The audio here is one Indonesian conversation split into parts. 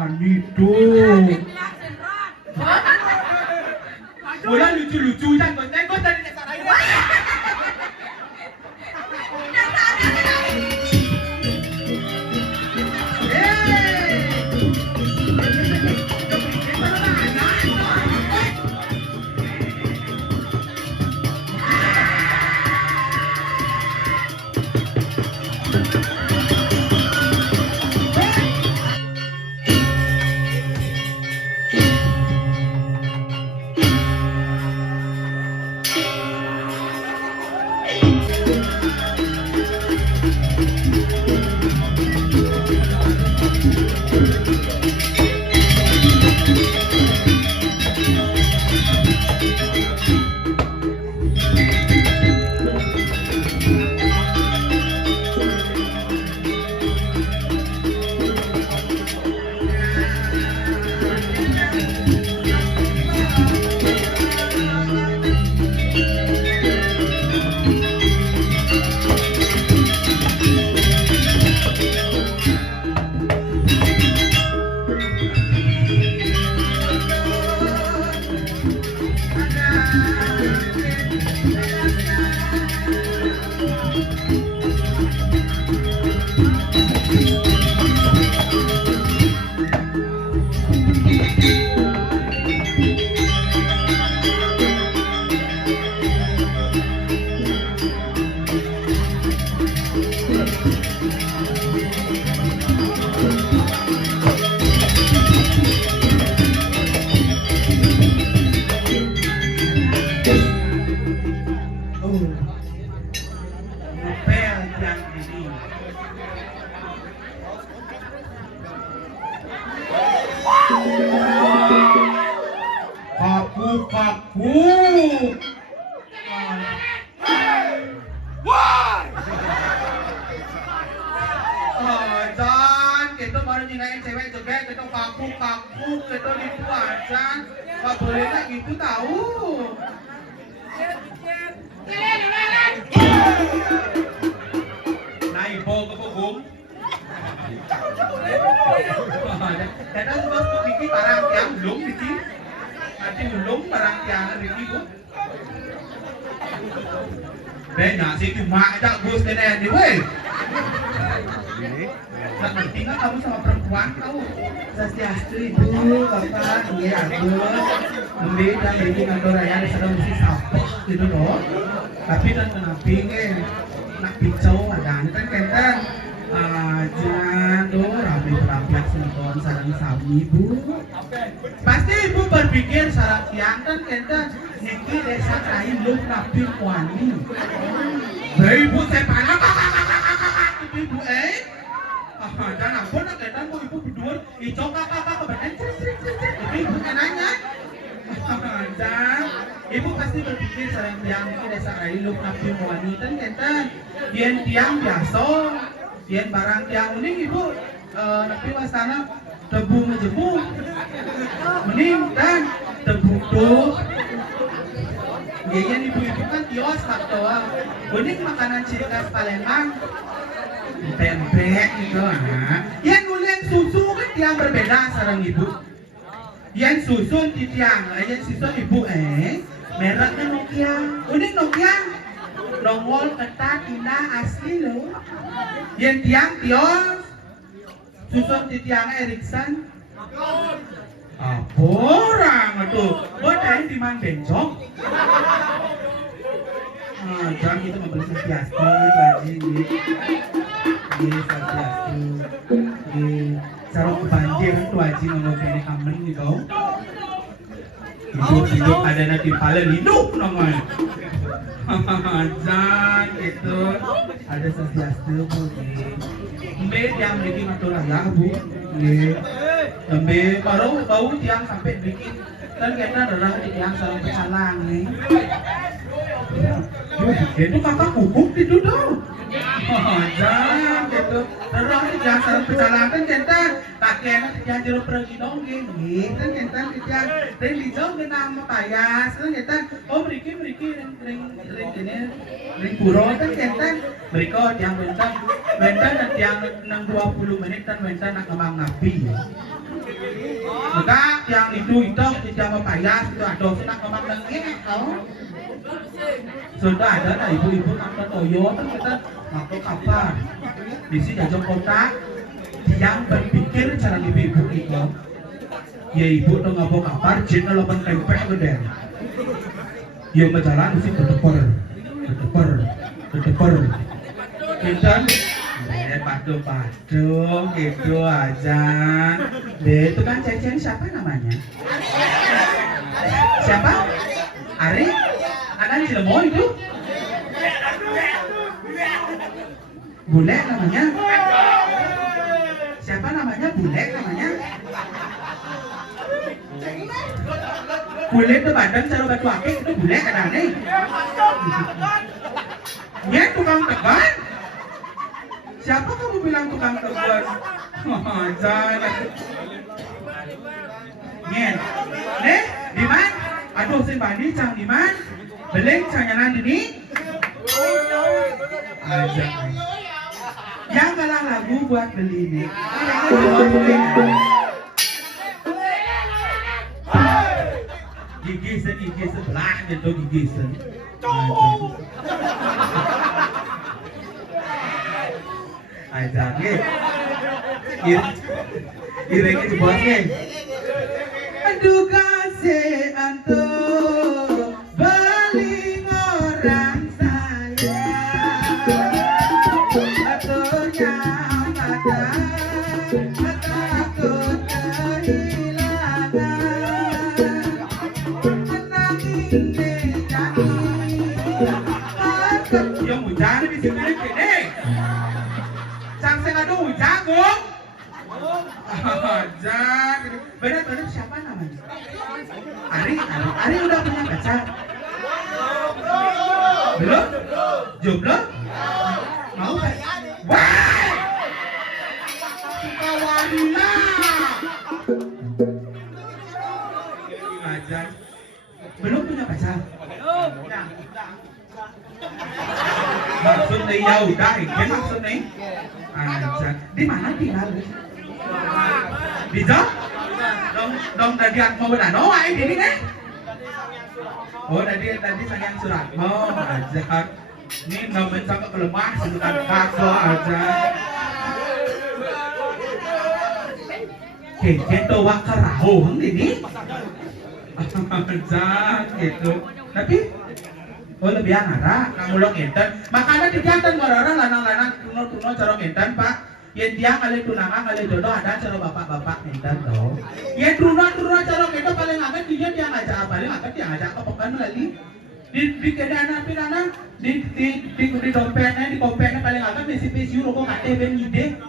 Wanido. Mula lucu-lucu kan kok tadi nek sarai. Kaku. Wah. Jan, kita baru nyinain cewek joget, kita kaku, kita gitu aja. Gak boleh lah gitu tahu. Nah, ibu kepunggung. Kita semua bikin barang yang belum bikin. Nanti ulung barang yang bikin bu. Banyak sih cuma aja bos kena ni weh. Tak penting kan kamu sama perempuan tahu. Swastiastu ibu, bapak, iya aku. Membeda bagi kantor raya sedang mesti sapok gitu loh. Tapi dan menapi nak picau ada kan kenten. Aja tuh rapi-rapiak senton sarang sami ibu. Pasti ibu berpikir sarang tiang kan kenten. Niki desa kain lu napi wani. Ibu saya panas ibu dan aku nak kaitan mau ibu berdua hijau kakak kebadan ibu nanya dan ibu pasti berpikir sarang tiang niki desa kain lu napi wani kan kenten yen tiang biasa yen barang tiang uning ibu napi wasana tebu ngejemu mending dan tebu tuh. Biasanya ibu-ibu kan kios tak doang. Bening makanan ciri khas Palembang. Pempek gitu yang ngulen susu kan tiang berbeda sarang ibu. Yang susun di tiang, yang susun ibu mereknya Nokia. Uning Nokia. Nongol ketat indah asli loh. Yang tiang kios susun di tiangnya Ericsson. Apa orang itu? Buat dari timang bencong. Jangan kita membeli Swastiastu lagi di Swastiastu di sarung banjir kan tuh aji ngomongin kamen gitu. Hidup ada nanti pala hidup namanya. Jangan gitu ada Swastiastu bu. Mbak yang bikin maturaya bu. Lembe baru bau tiang sampai bikin kan kita darah di tiang sarung pecalang nih. Itu kakak kubuk itu dong. Jangan gitu. Darah di tiang sarung pecalang kan kita kakeknya di tiang jeruk pergi dong gini. Kan kita di tiang ring hijau kena mapayas kan kita meriki ring puro kan kita mereka tiang bentar dan tiang 20 menit kan bentar nak kemang nabi. Enggak, yang itu tidak membayar itu ada sudah ngomong lagi tau. Sudah ada lah ibu-ibu tante Toyo kan kita ngaku kabar. Di sini jajang kota yang berpikir cara ibu-ibu itu. Ya ibu tuh ngaku kabar, jin kalau tempe gede. Ya berjalan mesti berdeper. Kinten padu-padu gitu aja. Deh itu kan cecen siapa namanya? Siapa? Ari? Anak di Cilemo itu? Bule namanya? Siapa namanya? Bule namanya? Bule itu badan cara batu akik itu bule kadang-kadang. Nya tukang teban? Siapa kamu bilang tukang teban? Jangan. Nya, nih, di mana? Aduh, si Bandi cang di mana? Beleng cang nyanan ini? Aja. Yang galang lagu buat beli nih. Gigi sebelah gitu gigi sen. Aja nih. Irengnya dibuat nih. Aduh kasih antum beli orang saya. Aturnya pada takut kehilangan. Yang hujan di sini gini, sampai aduh hujan gong, hujan. Benar siapa namanya? Ari udah punya pacar? Belum? Jomblo? Mau kan? Wah, kawannya. Ajar. Belum punya pacar? Maksudnya ya udah, ini maksudnya aja. Di mana tinggal? Di Jog? Dong tadi mau berdanau ini kan? Oh tadi sayang surat. Oh aja. Ini nggak mencoba kelemah, sebutan kakak aja. Kita wakaraho ini. Aja gitu. Tapi oh lebih anara kamu lo enten makanya dijantan orang lanang-lanang tuno cara enten pak yang dia kali tunangan kali jodoh ada cara bapak-bapak enten toh yang tuno cara enten paling agak dia ngajak paling agak dia ngajak ke pekan lagi di kedana pinana di dompetnya di kompetnya paling agak besi rokok kate ben ide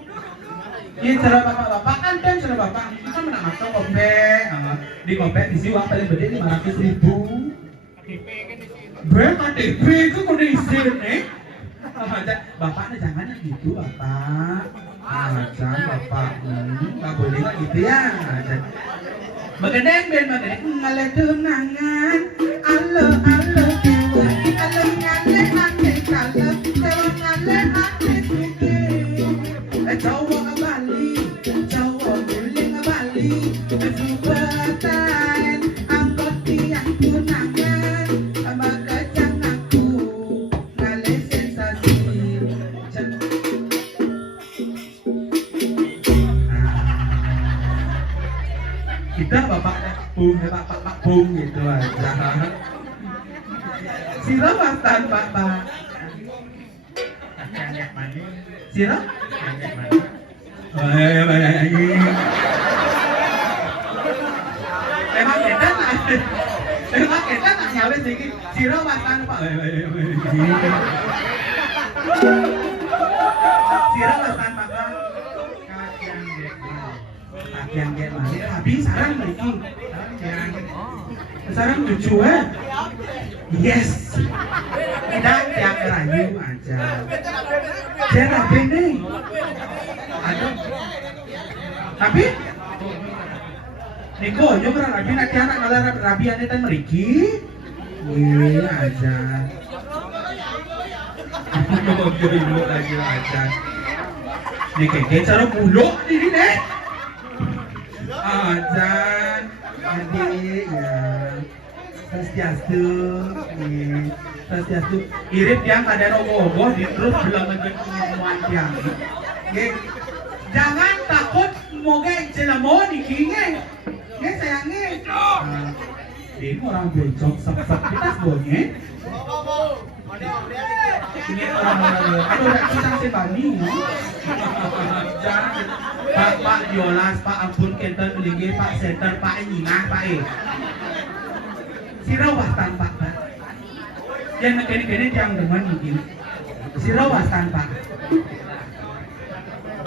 ini cara bapak-bapak kan cara bapak kan menang atau kompet di kompet isi uang paling gede 500.000 berapa KTP itu kode izin nih? Bapaknya jangan gitu bapak. Aja bapak, nggak boleh gitu ya. Bagadeng ngalah tunangan, alo kiwa, alo ngalah ane kalau, sewa ngalah ane suke. Cowok Bali, cowok guling Bali, kesempatan angkot tiang tunangan. Kita bapak bung gitu aja. Sira pastan pak. Sira? Emang kita tak nyawa sedikit. Sira pastan pak. Sira pastan pak. Yang kayak mana? Habis sarang lagi. Sarang lucu yes. Dan yang rayu aja. Dia rapi nih. Aduh. Tapi Niko, yo rapi nanti anak malah rapi ane tan meriki. Iya aja. Aku lagi aja. Nih kayak cara buluk ini nih. Jan, adik ya. Swastiastu, Swastiastu. Irit yang kadang ogoh di terus belum menjemuan yang. Jangan takut moga jenamo dikinge. Ya sayangnya. Ini orang bencong sempat kita sebonye. Ini orang-orang aduh kita si Bani no. Jangan Pak Yolas, Pak Ampun Kenter Kelinge, Pak Center, Pak Nyingah, Pak Sirawastan Pak. Yang negeri-negeri yang demen mungkin. Sirawastan Pak.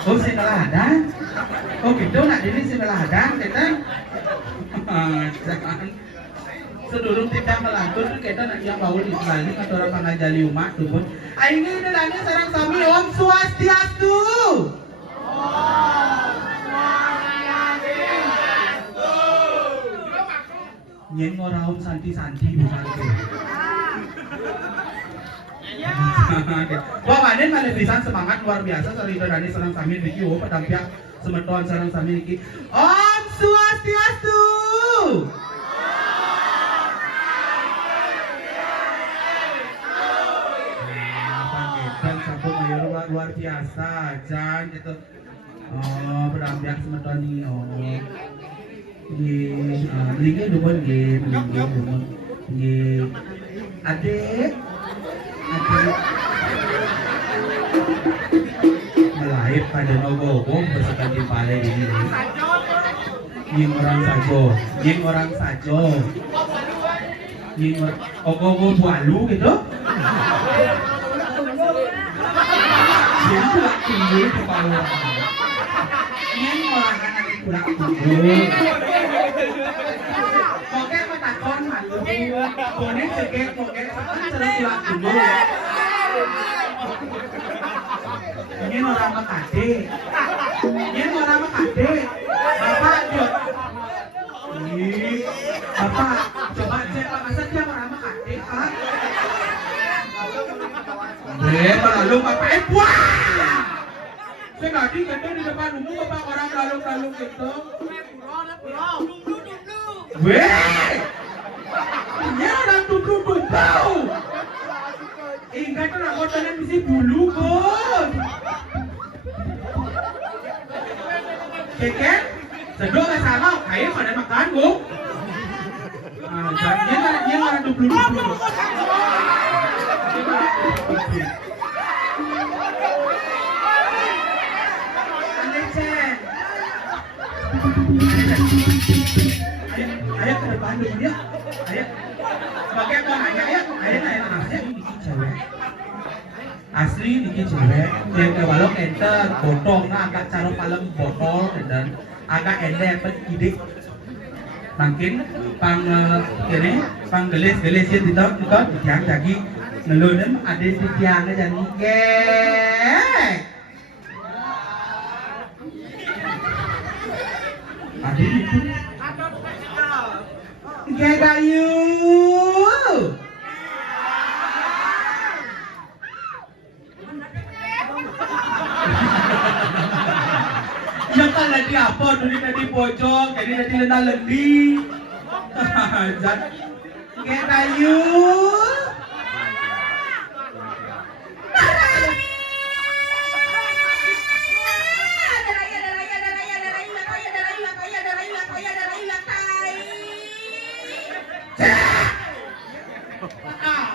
Oh sekeladan. Oh gitu nak jadi sekeladan kita. Jangan. Sedurung tidak melantur kita nak yang bau di Bali atau orang pangajali umat tuh. Ini nilainya sarang sami Om Swastiastu. Nyen ngorahum santi-santi bukan tuh. Wah, manen malebisan semangat luar biasa sarita dani sareng sami niki oh pedampiak semeton sareng sami niki. Om Swastiastu. Dan sabun mayor luar biasa, Jan gitu. Oh, pedampiak semeton ini oh. Melingin dumun nggih, melingin dumun nggih. Adik melahir pada nogo bersekat di pale ini. Nying orang sajo, nying orang sajo. Nying ogo bualu gitu. Jadi tulak tunggu kepala. Nying orang kan ada tulak tunggu. Pokoknya matakon malu. Pokoknya cekek, pokoknya sering tulak tunggu. Ini orang Makade. Ini orang Makade. Bapak Jod. Bapak coba cek Pak masa dia orang Makade Pak. Lalu Bapak wah. Saya tadi kata di depan umum Bapak orang lalu gitu. Weh. Ini orang duduk bau. Ingat tuh nak kotoran mesti bulu bos. Keken, sedang nggak sama, kayak pada makan bu. Dia mana dulu. Ayah ke depan dulu dia. Ayah. Sebagai apa nanya ayah anaknya ini cewek. Asli ini cewek. Yang kebalok enter botol, nah agak cara paling botol dan agak ender ide. Mungkin pang gelis ya kita tiang lagi ngelunem ada di tiang aja nih gek. Ada itu. Gek ayu. Yang kan lagi apa dulu tadi pojok jadi tadi lena lendi. Gek ayu.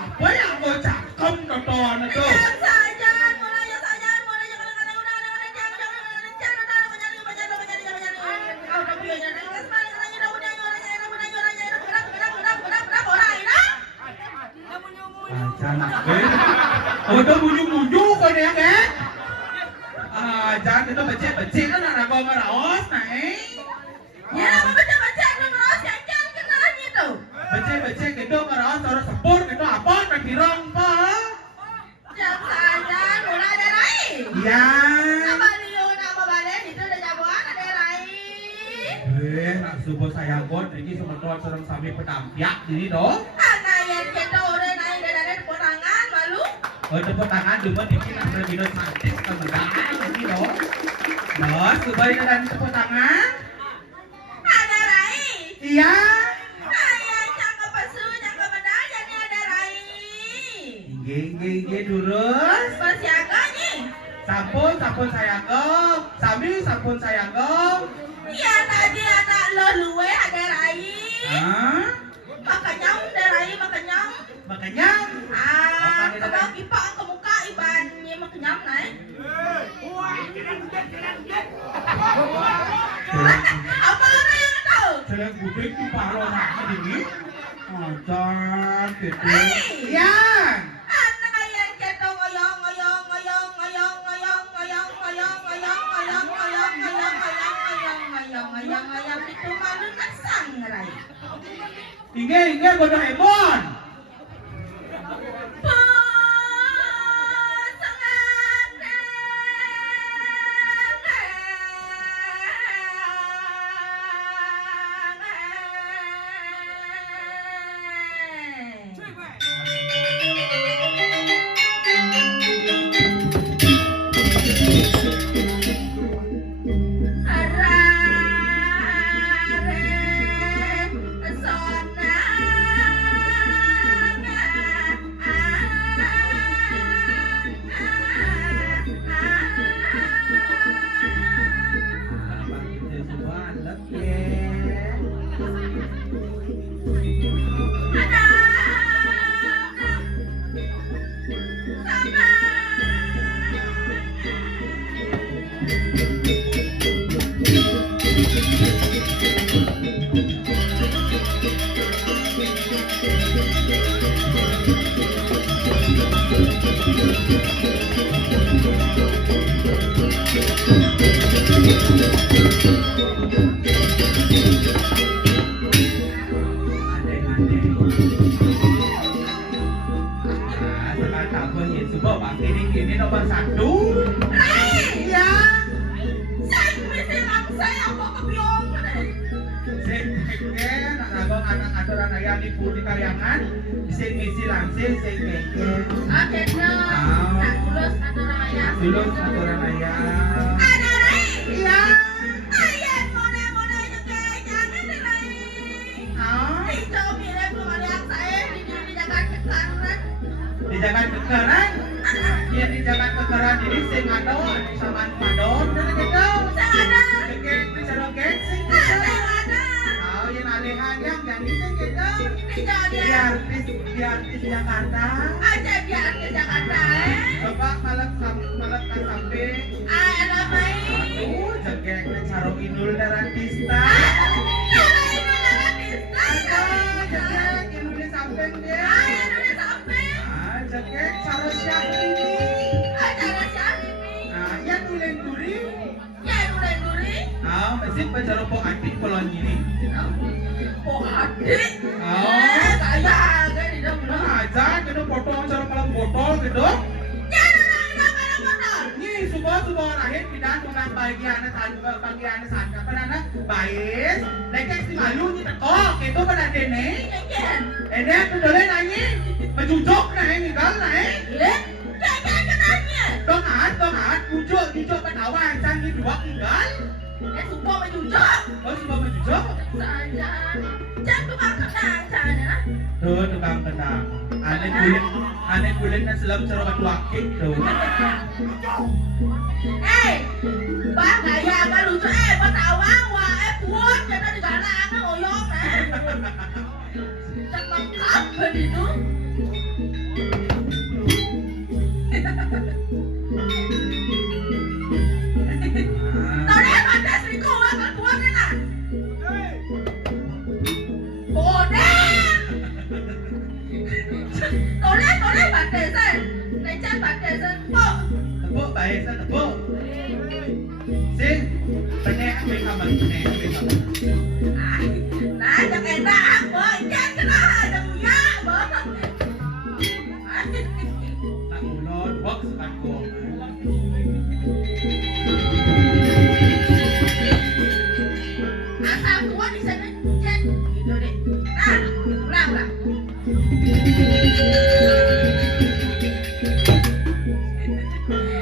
Apa yang kau cakap tonton itu? Oh, itu bunyu-bunyu kau dia kan? Jangan itu becek kan anak kau ngeraos, naik. Ya, apa becek ngeraos ya jangan kenalan itu. Becek itu ngeraos harus sepur itu apa? Nakirong pa? Jam saja mulai ada lain. Ya. Apa liun apa balik itu udah jagoan ada lain. Nak subuh saya got ini sementara serang sami pedampiak ini dong. Anak yang kita udah naik dari tepuk tangan malu. Oh tepuk tangan cuma dikit ada video cantik kemudian ini dong. Nah, coba dan tepuk tangan. Iya. Ayah cakep pesu, cakep bedanya nih ada Rai. Inggih durus. Persiaga nih. Sampun sayangkong. Sami sampun sayangkong. Iya tadi anak lo luwe ada Rai. Hah? Makanya ada Rai makanya. Makanya Kalau kipak ke muka ibannya makanya naik. Apa orang yang tahu? Saya gudeg di palo nama ini. Ajar gitu. Iya. Ya. Anak ayah ceto ngoyong ngoyong ngoyong ngoyong ngoyong ngoyong ngoyong ngoyong ngoyong ngoyong ngoyong ngoyong ngoyong ngoyong ngoyong itu malu nasang Rai. Inggih bodoh emon. Ini nomor 1. Rai. Ya. Saya mesti langsung saya mau ke biong. Sing keken anak aturan ayam di puri kaliangan. Sing ngisi langsing sing keken. Oke dong. Tak tulus aturan ayam. Tulus aturan ayam. Ada Rai. Iya. Ayah mona juga jangan Rai. Ah, Itu mirip kemarian saya di Jakarta Kekaran. di jalan kekeran. Iya di jalan kekeran ini sing ado saman padon dan gitu. Ada. Keken di Saroket sing Ada gitu. ada. Oh, yang alehan yang jadi sing gitu. Di Di artis Jakarta. Ada di artis Jakarta. Bapak malam sampai. Ada main. Aduh, jengkek caro inul darantista. Ada itu dalam Insta. Ada jengkek inul sampai dia. Ada sampai. Jengkek caro Syahrini. Ada rasa ini. Nah, yang nulen duri. Ya udah duri. Nah, masih bacaro po antik kolon ini. Oh adik. Oh. Kayak di dalam. Nah, aja gitu foto caro malam botol gitu. Ya udah motor. Ini subuh rahit pindah tukang bagian sana penana baik. Lekek si malu ni tekok itu pada dene. Kengen. Ini aku dole nanya mencucuk nah ini kan nah. Ya. Jangan kenanya. Tongat, cucuk petawan canggih dua tinggal. Sumpah menjujur. Oh, sumpah mencucuk. Saja. Jangan tukang kenang sana. Tuh tukang kenang. Aneh kulit na selam cara batu akik tuh. Bang gaya agak lucu. Petawang wah puas jadi di galang ngoyong cakep begitu. Tadi ada seriku akan kuat enak. Toleh batik saya. Lecet batik saya. Tepuk baik sa tepuk. Sing penek aku kamar penek. Nah, jangan enak aku. Jangan kena ada punya, bang. Tak ulon box aku. Asal kuat di sana cek gitu deh. Nah, ulang.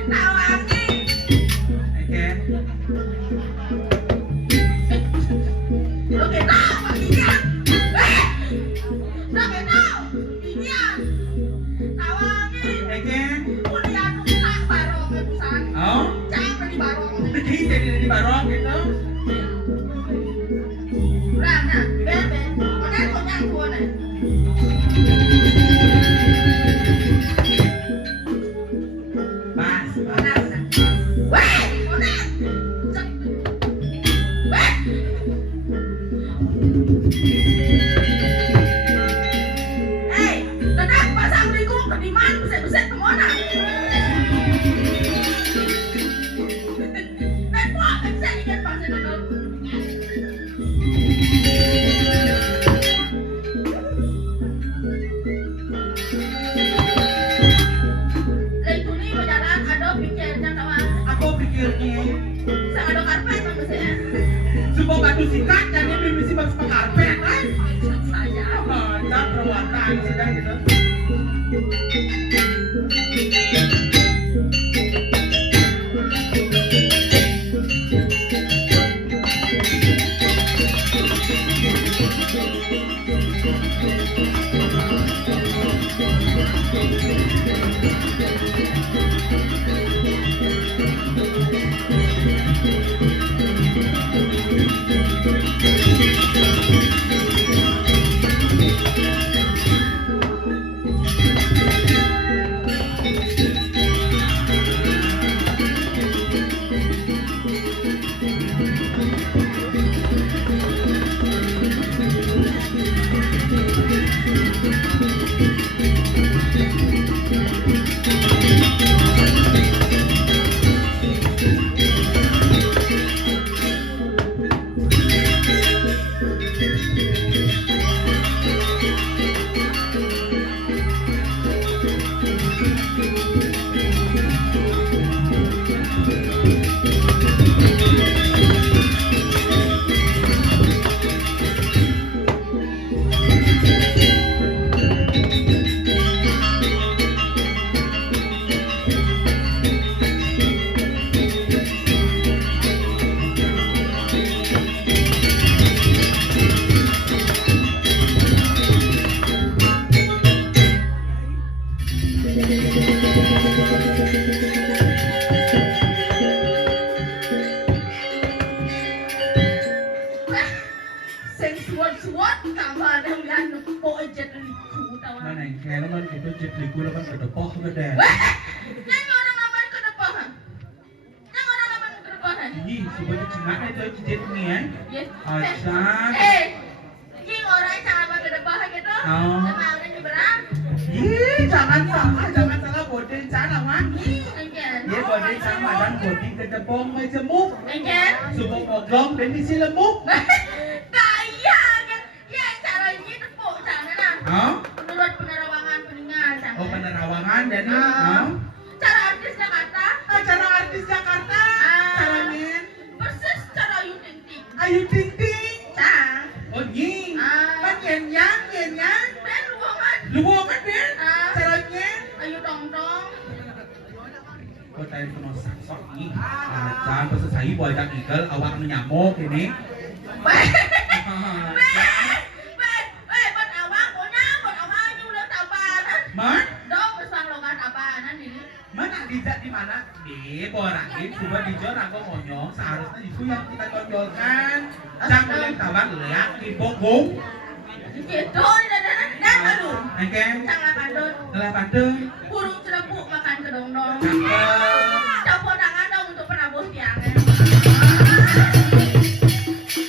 Tawangi. Oke. Lo kita pagian. Lo kita pagian. Tawangin. Eken. Udah aku tak barong busan. Oh. Jangan di barong. Jadi di barong gitu. Udah nah, bebe. Mana kau yang tua nih? Pas. Mana? Weh, mana? Weh. Hey, dadak pasang riku ke di mana? Beset-beset ke mana? Dan gua kan saya ingat pasang itu. Itu nih berjalan ada pikirnya kawan. Aku pikirnya Saya ada karpet sama saya. supaya batu sikat dan ini mesti masuk karpet kan? Saya. Macam perawatan sedang gitu. Sing suwat-suwat tambah yang lian po jet liku tahu. Mana yang kayak lo kan itu jet liku lo kan kedepoh gede. Yang orang nama ke depan. Yang orang nama ke depan. Ih, supaya cingak itu jet ni kan? Yes. Acan. Yang orang sama ke depan gitu. Oh. Sama orang nyebrang. Ih, jangan salah bodeng sana wan. Engken. Dia bodeng sama dan bodeng kedepoh mai semuk. Engken. Supaya ngoglong dan isi lemuk. Kaya kan. Ya cara ini tepuk sana nah. Oh? Menurut penerawangan peningan sana. Oh, penerawangan dan ini. Ah. Oh? Cara artis Jakarta. Acara artis Jakarta. Cara min. Persis cara Ayu Ting Ting. Ayu Ting Ting. Cang. Oh, yin. Ah. Kan yen yang. Ben luangan. Luwongan ben. Ah. Caranya. Ayu Tong Tong. Kau tahu kena saksok nih. Acan pesan saya buat ikan eagle awak nyamuk ini. Ben awak punya, ben awak ini udah tabanan. Man? Dong pesan logan tabanan ini. Mana dijak di mana? Di borangin, coba dijor aku monyong. Seharusnya itu yang kita tonjolkan. Jangan boleh tawar lihat di bokong. Gitu, dan baru. Oke. Canggah pandun. Telah pandeng. Burung celepuk makan kedong-dong. Cakep. Campur tangan dong untuk penabuh tiangnya.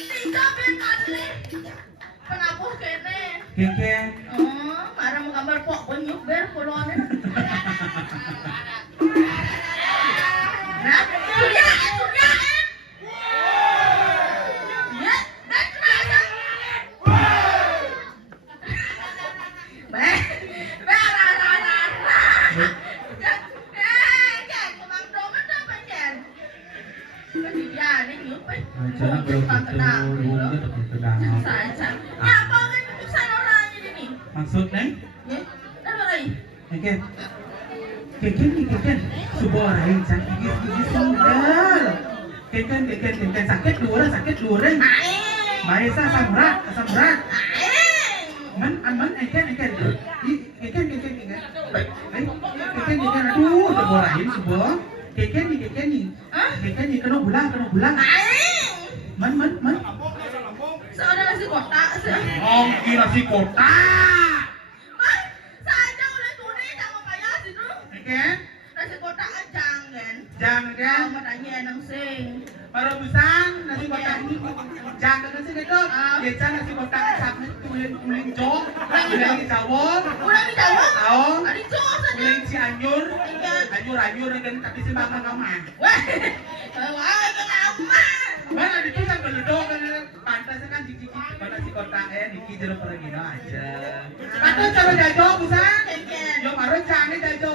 Tiga biar kali. Penabuh kene. Keke. Oh, para mau gambar pok penyuk ber pulone. Nah, surya. Ya, dan kerasa. Jangan belum tenang. Nyapa kan pesan orangnya ini. Maksudnya? Ya, dan lagi. Keke. Keke. Sebuah orang sakit gigi sendal. Keke sakit luar. Ae. Maisa samrat, samrat. Aing. Man, eken. Eken. Aduh, udah borahin sebuah. Eken nih. Hah? Eken nih, kena bulan. Aing. Man. Seorang nasi kotak sih. Ongki nasi kotak. Man, saja oleh tuni sama kaya situ. Eken, Nasi kotak ajang kan. jangan kan. Mau tanya nang sing. Baru busan nasi kotak ini jangan kan sih gitu. Biasa nasi kotak sama kuling jok, kuling jawon, Udah dijawab? tahu, Ada cowok saja. kuling cianjur, Iya. anyur kan tapi si makan kamar. Wah, wah, kenapa? Mana itu kan beledok kan pantas kan cicik pada si kotak niki jeruk pergino aja. Atau cara jajo busan? Keken. Yo maro jangan jajo.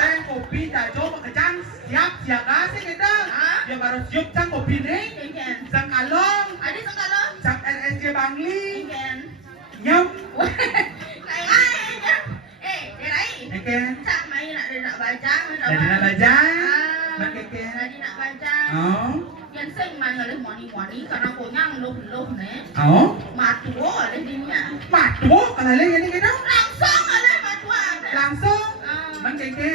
Teh kopi jajo makecang siap siaga sih gitu. Yo maro siup cang kopi nih. Keken. Sang kalong, Ada sekarang? sang RSJ Bangli. Keken. Nyam. Kayak aing kan? Derai. Oke. Cak main nak baca. Jadi nak baca. Makeke. Jadi nak baca. Oh. Yang sing main oleh moni karena konyang luh nih. Oh. Matuo oleh dinya. Madu kalau ini gitu. Langsung oleh matuan. Langsung. Makeke.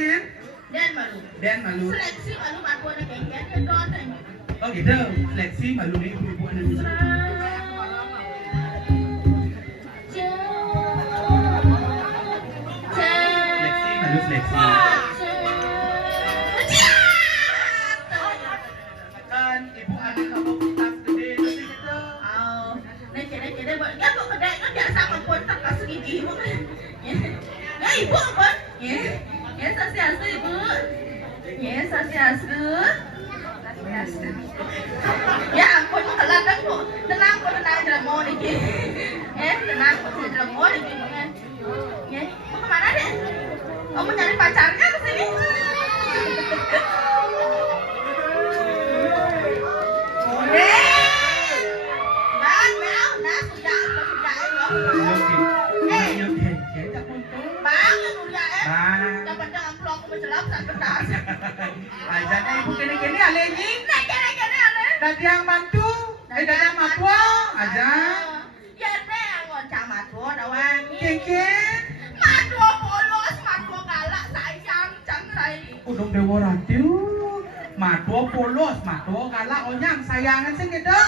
Dan malu. Seleksi malu matuan keken dia don. Oh gitu. Seleksi malu nih ibu-ibu Indonesia. Seleksi malu seleksi. Kan ibu ada kamu tas gede nanti gitu. Ibu apa? Ya, sasiasu ibu. Ya, sasiasu. Ya ampun, tenang bu. Tenang dalam mau nih. Tenang dalam mau nih. Ya, mau kemana deh? Oh, mau nyari pacarnya ke sini? Bang, nah, sudah Oke. Kita puntung. Bang, sudah Bang. Dapat jangan pulang aku mencelap saat kertas. Ajane ibu kene-kene ale ini. Nah, kene ale. Dadi yang bantu. Dadang matwa aja. Ya teh angon camat wo dawangi. Keke. Matwa polos, matwa galak sayang cang say. Udung dewa radio. Matwa polos, matwa galak onyang sayangan sing gitu.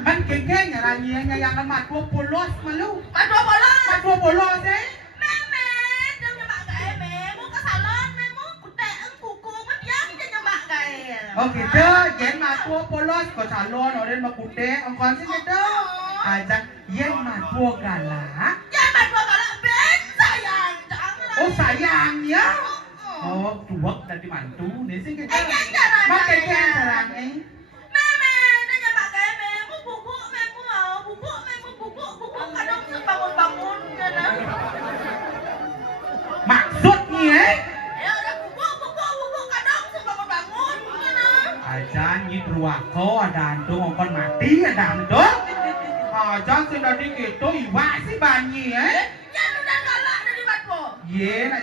Man keke nyarangi nyayangan matwa polos malu. Matwa polos. Matwa polos eh. Meme, jam nyemak gae memu ke salon memu kutek kuku mediang jam nyemak gae. Oh gitu, yen matwa polos ke salon oren makute ongkon sing gitu. Ajak yen matwa galak. Ya matwa galak ben sayang cang. Oh sayangnya. Oh, tuwak dari mantu, nih sih kita. Jangan. Makai caranya. Meme, dia nyemak gae memu buku kadang bangun kana. Maksudnya? Ya udah buku kadang bangun kana. Aja nyidru aku ada antung ongkon mati ada antung. Aja sudah gitu iwa sih banyi Ya udah galak dari matwo. Ye, nak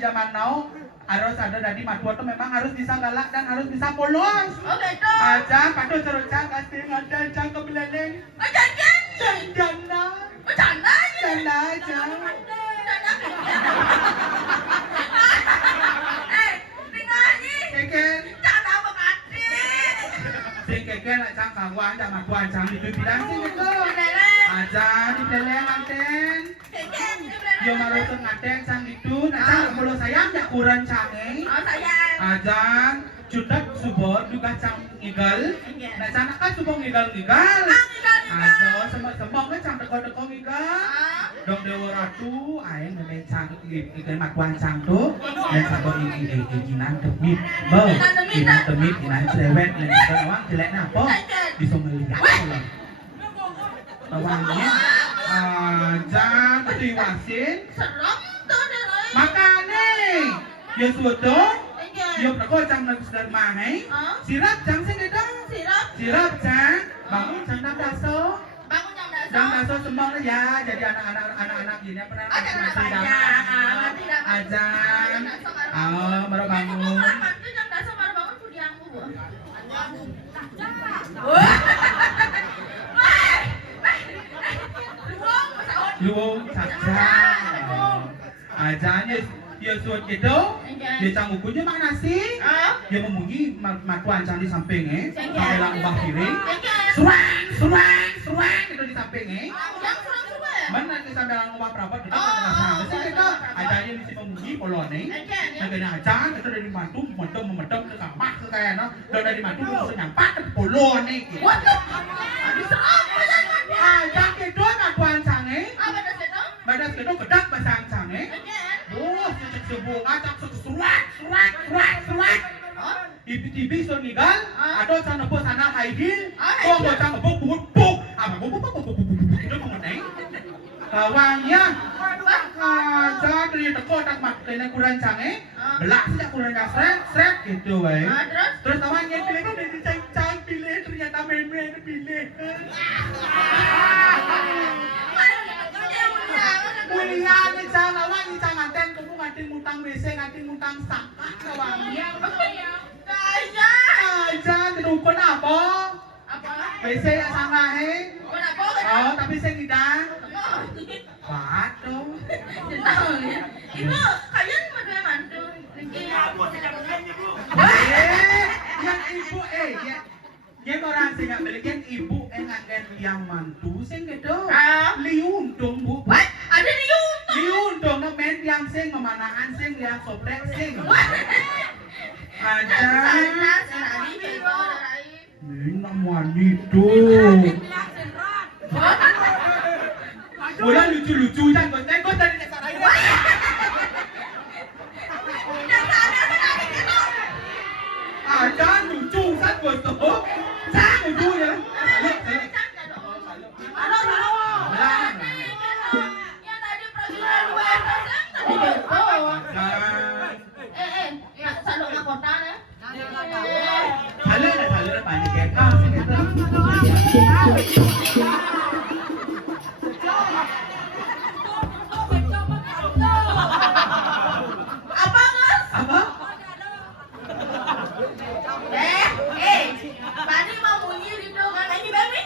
zaman now harus ada dari matwa tuh memang harus bisa galak dan harus bisa polos. Oh gitu. Aja padu cerocang kasih ada jang kebeleleng. Jangan. Jana. Bercanda aja. Jana aja. Tinggal ni. Keken. Canda berkati. Sing keken nak cang kawan dah matwa cang itu bilang sih gitu. Leleng. Aja di beleleng manten. Yo maru ngaten cang itu, nak cang mulo sayang jak kurang cange. Oh sayang. Ajang cudak subon juga cang igal. Nak cang kan subong igal. Aja sembong kan cang teko igal. Dong dewa ratu, aing memang cang igal matwan cang tu. Dan sabo ikinan demit. Bau, ikinan demit, ikinan cerewet. Dan itu awak jelek napa? Bisa ngeliat. Awalnya aja ketiwasin. Serem tuh deh. Makane, ya sudah, ya berko cang sedar mahai, sirap cang sing gitu, sirap cang, bangun cang daso, Bangun jam cang dasar. daso sembang ya, jadi anak-anak gini apa namanya? Ada anak banyak. Ajang, baru bangun. Itu jam dasar baru bangun kudiangku. Luwung saja. Aja dia suat gitu. Dia canggung punya mak nasi. Dia memungi matuan cang di sampingnya. Sampai lang ubah piring. Suang itu di sampingnya. Mana di sampai lang ubah perabat kita kena sana. Kita ajanya mesti memungi polone. Makanya aja kita dari mantu memedem ke kamar ke kayak no. Dari mantu bisa nyampak ke polone. Waduh. Aja gitu matuan cange. Badas gitu kedak basang cange. Oh, sebuah ngacak surat. Tibi so nigal, ada sana bos sana haidil, kau mau cang buk, apa buk itu mengenai kawangnya, jadi teko tak mak kena kurang cange, belak sih kurang seret gitu, terus kawangnya pilih kau dari cang pilih ternyata meme pilih. Mulia ni cang awak ni cang anten kamu ngatin mutang WC ngatin mutang sakak kawangnya. Aja kedukun apa? WC yang sangat oh tapi saya tidak. Waduh. Ibu, kalian berdua mantu. Yang ibu yang orang sih nggak belikan ibu enggak yang mantu sih gitu. Liun dong bu. Ada liun. Liun dong men yang sing memanaan sing yang sobrek sing. Aja. Ini namuan itu. Bola lucu-lucu dan kau tadi cara ini. Aja lucu kan bos. Sang lucu ya. Salur panik kayak kau sih gitu. Apa mas? Apa? Tadi mau bunyi gitu kan ini baby.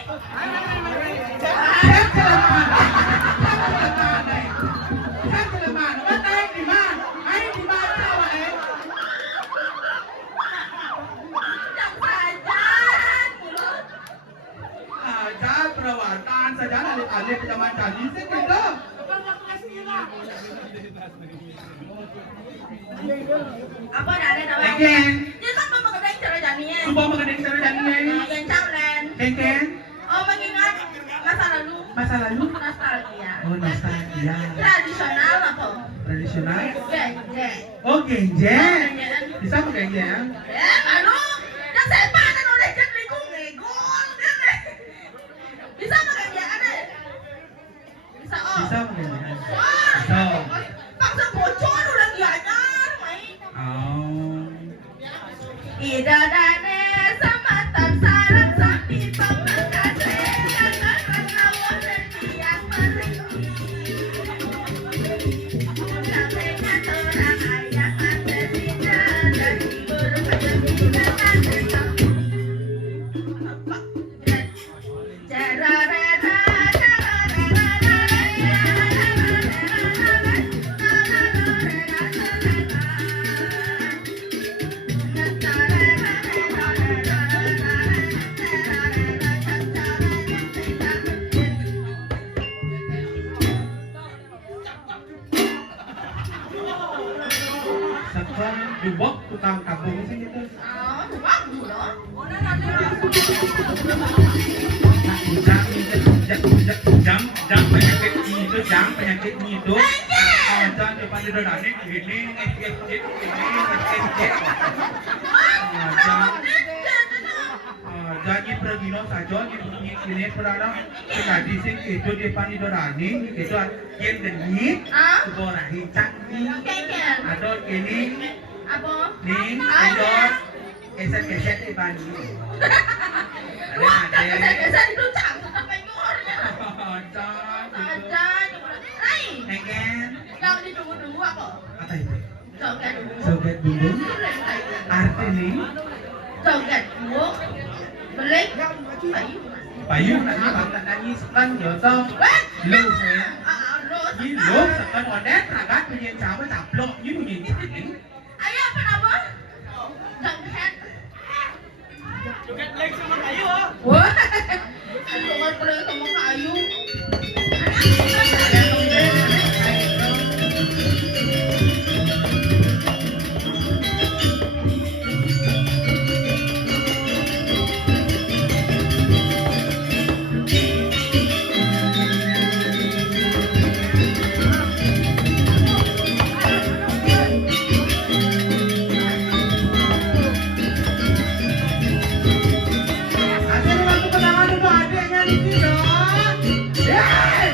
Perawatan saja alih zaman tadi sih gitu. Apa ada namanya? Ken. Dia kan mau mengenai cara jadinya. Coba mengenai cara jadinya. Yang camlen. Ken. Oh mengingat masa lalu. Masa lalu? Nostalgia. Oh nostalgia. Tradisional apa? Tradisional? Genje. Oh genje. Bisa pakai genje ya? Aduh, yang saya panen oleh jadi ngegol kan? Bisa pakai genje ada? Bisa oh. Bisa pakai genje. Bisa. Paksa bocor udah diajar, main. Oh. Ida dane sama sarang sapi pemangkase dan awal dan yang merinci. Sampai orang ayah ada tidak dan berpendirian dan Sekarang dibok tukang kabung sih gitu. Jam penyakit itu jangan depan di dodane ini jadi pergino saja ini perada sekali sing itu depan di dodane itu yang genit berahi canggih atau ini nih ador keset di bani ada itu canggih sampai nyurnya. Yang ditunggu-tunggu apa? Apa itu? Joget. Joget bumbung. Artinya? Joget bumbung. Belik. Payung. Payung nanti bang nangis kan jodoh. Lu saya. Ilok sekan odet ragat penyen sama caplok ieu nu nyincangin. Ayo apa nama? Joget. Joget lek sama kayu. Wah. Joget pernah sama kayu. Asal waktu kenangan dulu adeknya di sini dong. Yeay!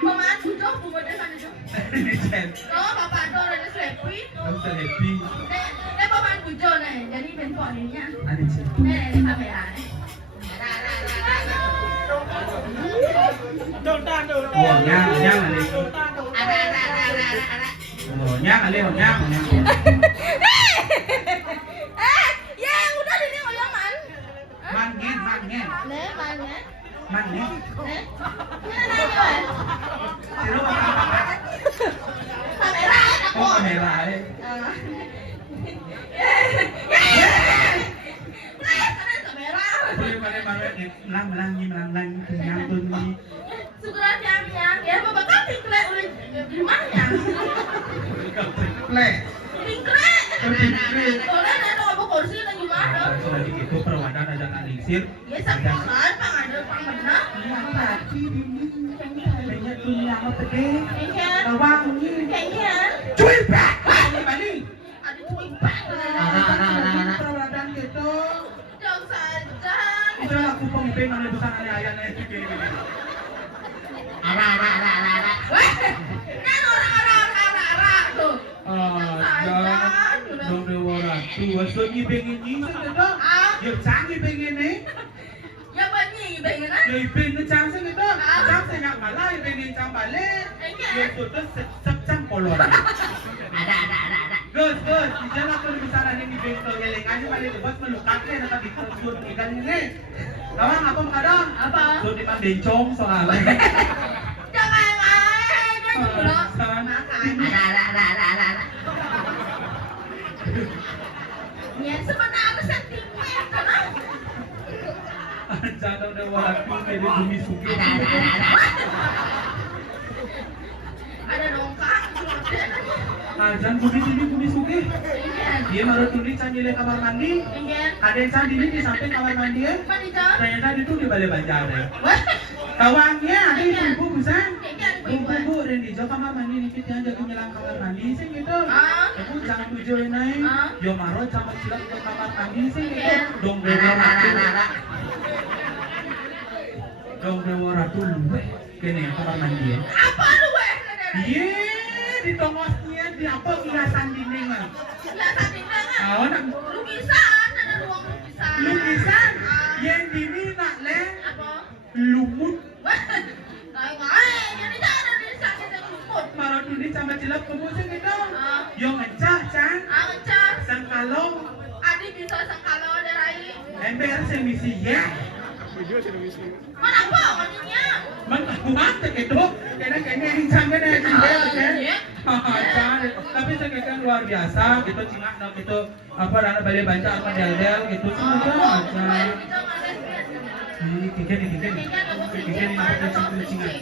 Pemain bujuk, bubur deh kan itu. Jen. Oh, bapak do ada happy. Kamu happy. Pemain bujuk nih, jadi handphone ini. Ada Jen. Ini kamera. Oh, nyang ali. Oh, nyang ali, nyang. Yang udah ini oyangan. Mangen. Nih, mana? Mangen. Nih. Mana nih? Sino ba? Kamera. Oh, kamera eh. Boleh lang kenyang tuh nih. Segera diamnya, ya bapak kan tingklek udah di mana? Le. Tingklek. Tingklek. Boleh ada apa kursi dan gimana? Sudah gitu perwadan aja alisir. Ya sampean pangada pangmenang. Yang tadi ini kayaknya dunia apa teh? Kayaknya. Bawang ini. Kayaknya. Cuy pak. Balik. Ada cuy pak. Perwadan gitu. Jauh saja. Itu aku pemimpin mana bukan ayah-ayahnya itu. Ara. Wah, kan orang tuh. Dong dewa tu, wasdo ni pengen ni segitu. Yo canggih pengen ni. Ya banyak pengen ah. Yo pengen cang segitu. Cang senyak malah pengen cang balik. Yo sudah secang polor. Ada. Gus, di jalan aku bisa ada ni pengen geleng aja balik bos melukaknya nanti diterjun ikan ini. Kawan apa makadang? Apa? So di bencong soalnya. Jangan main, kan dulu. Ada. Ya sebenarnya sentimen kan? Jangan udah waktu dari bumi suki. Ada dongkak. Jangan bumi suki. Dia baru tulis candile kamar mandi. Ada yang candile di samping kamar mandi ya. Ternyata itu di balai banjar ya. Kawannya ada ibu busan. Ibu dan di jauh kamar mandi nih kita jaga nyelang kamar mandi sih gitu. Aku jangan tujuin naik. Yo maro sama silap ke kamar mandi sih gitu. Dong dewa ratu lu. Kene kamar mandi ya. Apa lu weh? Iya di tongosnya di apa hiasan dinding lah. Hiasan dinding ah. Nak lukisan, ada ruang lukisan. Lukisan yang dini nak le. Apa? Lumut. Jadi ada di sana yang lumut. Maro tulis sama cilap kamu sih gitu. Yo ngecah can. Ngecah. Sangkalong. Adi bisa sangkalo derai. Ember semisi ya. Mana apa maninya? Mantap itu. Kayaknya hincang kan ya. Tapi saya luar biasa gitu cingak nak gitu apa rana balik banca apa del gitu semua aja. Kiken apa cingak.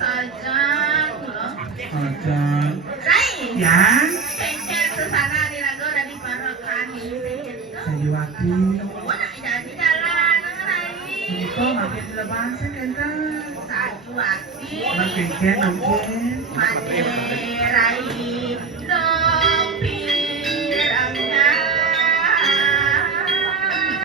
Aja. Yang Sesana di lagu dari Parokan Sandiwati. Mana di jalan Itu makin di lepas sih kenta. Sandiwati. Makin. Mati.